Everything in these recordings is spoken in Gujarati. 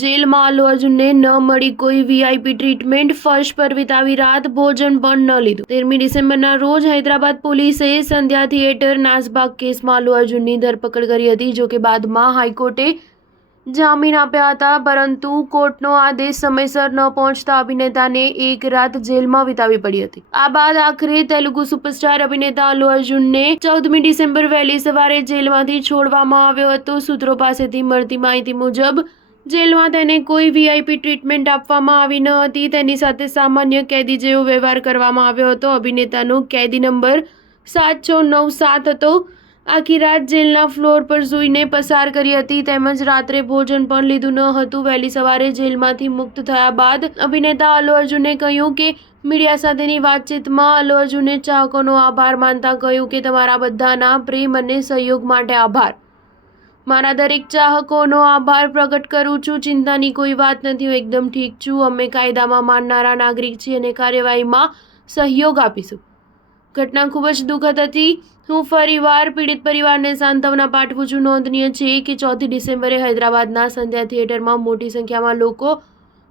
જેલમાં અલ્લુ અર્જુનને ન મળી કોઈ વીઆઈપી ટ્રીટમેન્ટ, ફર્શ પર વિતાવી રાત, ભોજન પણ ન લીધું। 13મી ડિસેમ્બરના રોજ હૈદરાબાદ પોલીસે સંધ્યા થિયેટર નાસભાગ કેસમાં અલ્લુ અર્જુનની ધરપકડ કરી હતી। જો કે બાદમાં હાઈકોર્ટે જામીન આપ્યા હતા, પરંતુ કોર્ટનો આદેશ સમયસર ન પહોંચતા અભિનેતાને એક રાત જેલમાં વિતાવી પડી હતી। આ બાદ આખરે તેલુગુ સુપરસ્ટાર અભિનેતા અલ્લુ અર્જુનને 14મી ડિસેમ્બર વહેલી સવારે જેલમાંથી છોડવામાં આવ્યો હતો। સૂત્રો પાસેથી મળતી માહિતી મુજબ જેલમાં તેને કોઈ વીઆઈપી ટ્રીટમેન્ટ આપવામાં આવી ન હતી। તેની સાથે સામાન્ય કેદી જેવો વ્યવહાર કરવામાં આવ્યો હતો। અભિનેતાનો કેદી નંબર 7697 હતો। આખી રાત જેલના ફ્લોર પર સૂઈને પસાર કરી હતી, તેમજ રાત્રે ભોજન પણ લીધું ન હતું। વહેલી સવારે જેલમાંથી મુક્ત થયા બાદ અભિનેતા અલ્લુ અર્જુને કહ્યું કે મીડિયા સાથેની વાતચીતમાં અલ્લુ અર્જુને ચાહકોનો આભાર માનતા કહ્યું કે તમારા બધાના પ્રેમ અને સહયોગ માટે આભાર। મારા દરેક ચાહકોનો આભાર પ્રગટ કરું છું। ચિંતાની કોઈ વાત નથી, હું એકદમ ઠીક છું। અમે કાયદામાં માનનારા નાગરિક છીએ અને કાર્યવાહીમાં સહયોગ આપીશું। ઘટના ખૂબ જ દુઃખદ હતી। હું ફરીવાર પીડિત પરિવારને સાંત્વના પાઠવું છું। નોંધનીય છે કે 4મી ડિસેમ્બરે હૈદરાબાદના સંધ્યા થિયેટરમાં મોટી સંખ્યામાં લોકો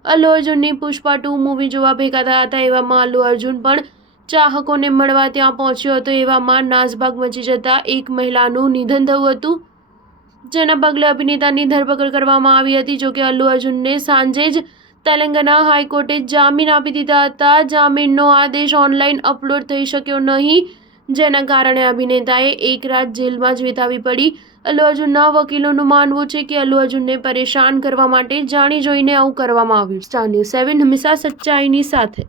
અલ્લુ અર્જુનની પુષ્પા 2 મૂવી જોવા ભેગા થયા હતા। એવામાં અલ્લુ અર્જુન પણ ચાહકોને મળવા ત્યાં પહોંચ્યો હતો। એવામાં નાસભાગ મચી જતા એક મહિલાનું નિધન થયું હતું, જેના પગલે અભિનેતાની ધરપકડ કરવામાં આવી હતી। જોકે અલ્લુ અર્જુનને સાંજે જ તેલંગાના હાઈકોર્ટે જામીન આપી દીધા હતા। જામીનનો આદેશ ઓનલાઈન અપલોડ થઈ શક્યો નહીં, જેના કારણે અભિનેતાએ એક રાત જેલમાં જ વિતાવી પડી। અલ્લુ અર્જુનના વકીલોનું માનવું છે કે અલ્લુ અર્જુનને પરેશાન કરવા માટે જાણી જોઈને આવું કરવામાં આવ્યું। સ્ટાર ન્યૂઝ 7 હંમેશા સચ્ચાઈની સાથે।